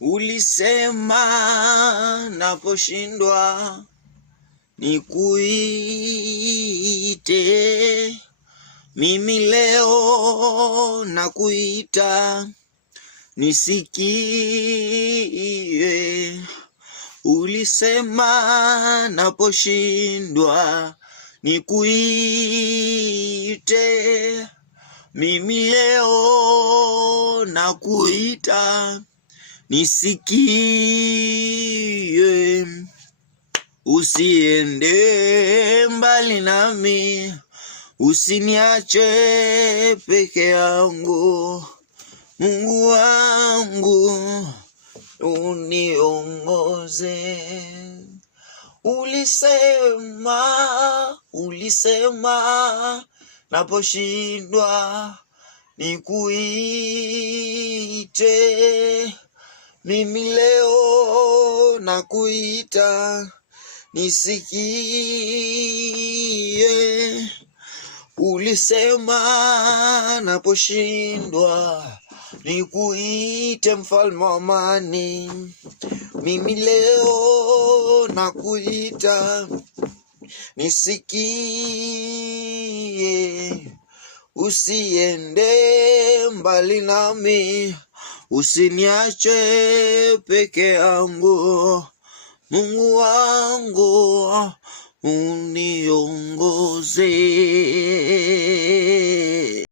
Ulisema naposhindwa nikuite, mimi leo nakuita nisikie. Ulisema naposhindwa nikuite, mimi leo nakuita nisikie. Usiende mbali nami, usiniache peke yangu. Mungu wangu uniongoze. Ulisema naposhindwa nikuite, mimi leo nakuita nisikie. Ulisema naposhindwa nikuite, mfalme wa amani, mimi leo nakuita nisikie. Usiende mbali nami, usiniache peke yangu. Mungu wangu uniongoze.